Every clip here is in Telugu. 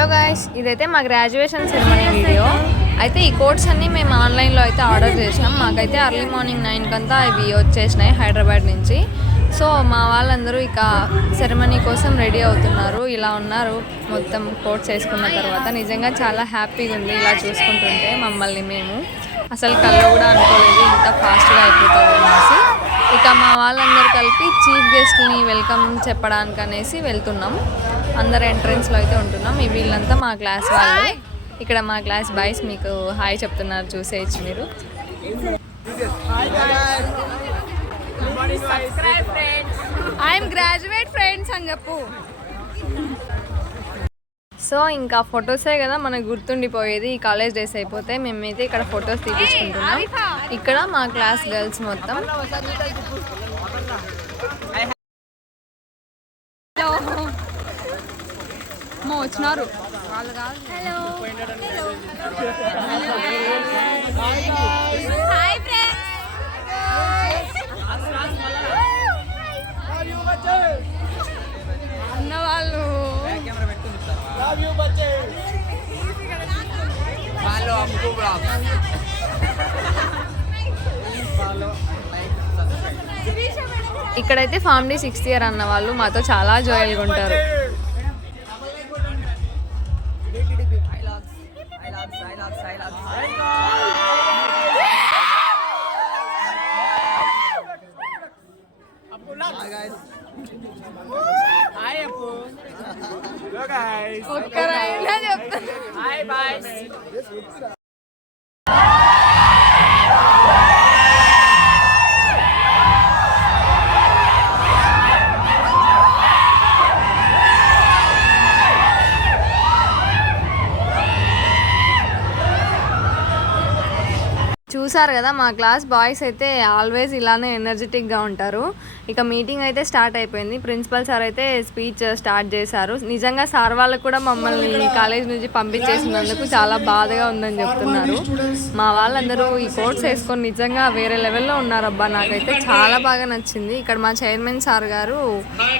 హలో గాయ్స్, ఇదైతే మా గ్రాడ్యుయేషన్ సెరమనీ వీడియో. అయితే ఈ కోట్స్ అన్నీ మేము ఆన్లైన్లో అయితే ఆర్డర్ చేసినాం. మాకైతే ఎర్లీ మార్నింగ్ 9 కంతా ఇవి వచ్చేసినాయి హైదరాబాద్ నుంచి. సో మా వాళ్ళందరూ ఇక సెరమనీ కోసం రెడీ అవుతున్నారు. ఇలా ఉన్నారు మొత్తం కోట్స్ వేసుకున్న తర్వాత. నిజంగా చాలా హ్యాపీగా ఉంది ఇలా చూసుకుంటుంటే మమ్మల్ని. మేము అసలు కళ్ళు కూడా అనుకోలేదు ఇంత ఫాస్ట్గా అయిపోతుంది అనేసి. ఇక మా వాళ్ళందరూ కలిపి చీఫ్ గెస్ట్ని వెల్కమ్ చెప్పడానికి అనేసి వెళ్తున్నాం. అందరు ఎంట్రన్స్లో అయితే ఉంటున్నాం. వీళ్ళంతా మా క్లాస్ వాళ్ళు. ఇక్కడ మా క్లాస్ బాయ్స్ మీకు హాయ్ చెప్తున్నారు, చూసేయచ్చు మీరు. ఐఎమ్ గ్రాడ్యుయేట్ ఫ్రెండ్స్ అని చెప్పు. సో ఇంకా ఫొటోసే కదా మనకు గుర్తుండిపోయేది. ఈ కాలేజ్ డేస్ అయిపోతే మేమైతే ఇక్కడ ఫొటోస్ తీపించుకుంటున్నాం. ఇక్కడ మా క్లాస్ గర్ల్స్ మొత్తం. వచ్చినారు వాళ్ళు కాదు. అన్న వాళ్ళు ఇక్కడైతే ఫార్మ్ డే 6th ఇయర్ అన్న వాళ్ళు మాతో చాలా జాయిల్గా ఉంటారు. ఒక్కరైనా చెప్తాను. చూసారు కదా, మా క్లాస్ బాయ్స్ అయితే ఆల్వేస్ ఇలానే ఎనర్జెటిక్గా ఉంటారు. ఇక మీటింగ్ అయితే స్టార్ట్ అయిపోయింది. ప్రిన్సిపల్ సార్ అయితే స్పీచ్ స్టార్ట్ చేశారు. నిజంగా సార్ వాళ్ళకు కూడా మమ్మల్ని కాలేజ్ నుంచి పంపించేసినందుకు చాలా బాధగా ఉందని చెప్తున్నారు. మా వాళ్ళందరూ ఈ కోట్స్ వేసుకొని నిజంగా వేరే లెవెల్లో ఉన్నారబ్బా. నాకైతే చాలా బాగా నచ్చింది. ఇక్కడ మా చైర్మన్ సార్ గారు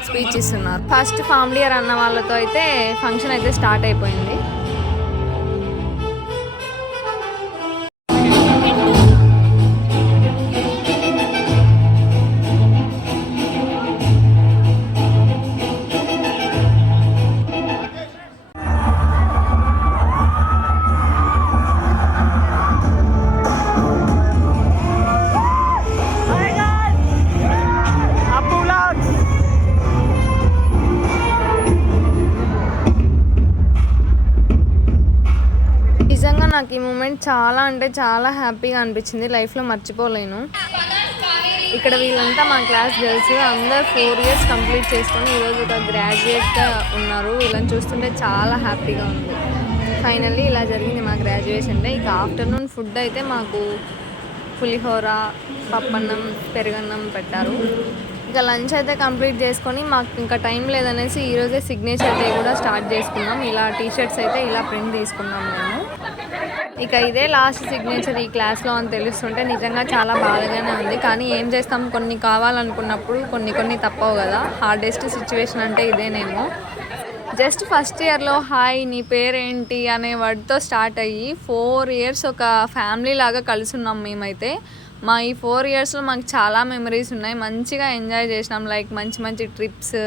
స్పీచ్ ఇస్తున్నారు. ఫస్ట్ ఫార్మ్ ఇయర్ అన్న వాళ్ళతో అయితే ఫంక్షన్ అయితే స్టార్ట్ అయిపోయింది. నిజంగా నాకు ఈ మూమెంట్ చాలా అంటే చాలా హ్యాపీగా అనిపించింది. లైఫ్లో మర్చిపోలేను. ఇక్కడ వీళ్ళంతా మా క్లాస్ గర్ల్స్ అందరు 4 years కంప్లీట్ చేసుకొని ఈరోజు ఒక గ్రాడ్యుయేట్గా ఉన్నారు. వీళ్ళని చూస్తుంటే చాలా హ్యాపీగా ఉంది. ఫైనల్లీ ఇలా జరిగింది మా గ్రాడ్యుయేషన్ డే. ఇక ఆఫ్టర్నూన్ ఫుడ్ అయితే మాకు పులిహోర, పప్పన్నం, పెరుగన్నం పెట్టారు. ఇక లంచ్ అయితే కంప్లీట్ చేసుకొని మాకు ఇంకా టైం లేదనేసి ఈరోజే సిగ్నేచర్ డే కూడా స్టార్ట్ చేసుకున్నాం. ఇలా టీషర్ట్స్ అయితే ఇలా ప్రింట్ తీసుకున్నాం మేము. ఇక ఇదే లాస్ట్ సిగ్నేచర్ ఈ క్లాస్లో అని తెలుస్తుంటే నిజంగా చాలా బాధగానే ఉంది. కానీ ఏం చేస్తాం, కొన్ని కావాలనుకున్నప్పుడు కొన్ని తప్పవు కదా. హార్డెస్ట్ సిచ్యువేషన్ అంటే ఇదేనేమో. జస్ట్ ఫస్ట్ ఇయర్లో హాయ్ నీ పేరేంటి అనే వర్డ్తో స్టార్ట్ అయ్యి 4 years ఒక ఫ్యామిలీ లాగా కలిసి ఉన్నాం మేమైతే. మా ఈ 4 yearsలో మాకు చాలా మెమరీస్ ఉన్నాయి. మంచిగా ఎంజాయ్ చేసినాం. లైక్ మంచి ట్రిప్స్,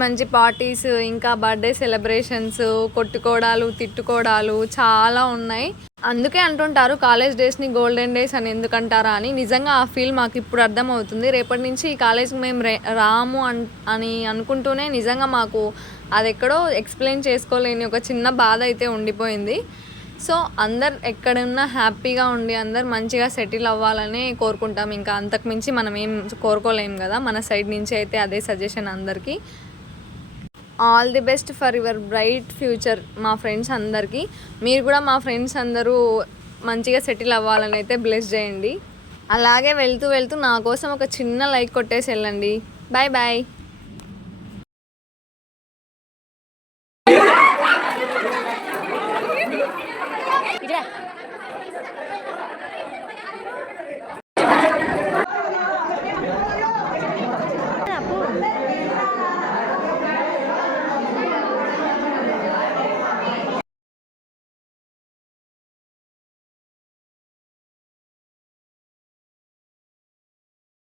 మంచి పార్టీస్, ఇంకా బర్త్డే సెలబ్రేషన్స్, కొట్టుకోవడాలు, తిట్టుకోవడాలు చాలా ఉన్నాయి. అందుకే అంటుంటారు కాలేజ్ డేస్ని గోల్డెన్ డేస్ అని ఎందుకంటారా అని. నిజంగా ఆ ఫీల్ మాకు ఇప్పుడు అర్థమవుతుంది. రేపటి నుంచి ఈ కాలేజ్కి మేము రాము అని అనుకుంటూనే నిజంగా మాకు అది ఎక్కడో ఎక్స్ప్లెయిన్ చేసుకోలేని ఒక చిన్న బాధ అయితే ఉండిపోయింది. సో అందరు ఎక్కడున్నా హ్యాపీగా ఉండి అందరు మంచిగా సెటిల్ అవ్వాలని కోరుకుంటాం. ఇంకా అంతకుమించి మనం ఏం కోరుకోలేము కదా. మన సైడ్ నుంచి అయితే అదే సజెషన్ అందరికీ. All the best for your bright future మా ఫ్రెండ్స్ అందరికీ. మీరు కూడా మా ఫ్రెండ్స్ అందరూ మంచిగా సెటిల్ అవ్వాలని అయితే బ్లెస్ చేయండి. అలాగే వెళ్తూ నా కోసం ఒక చిన్న లైక్ కొట్టేసి వెళ్ళండి. Bye bye. Yeah.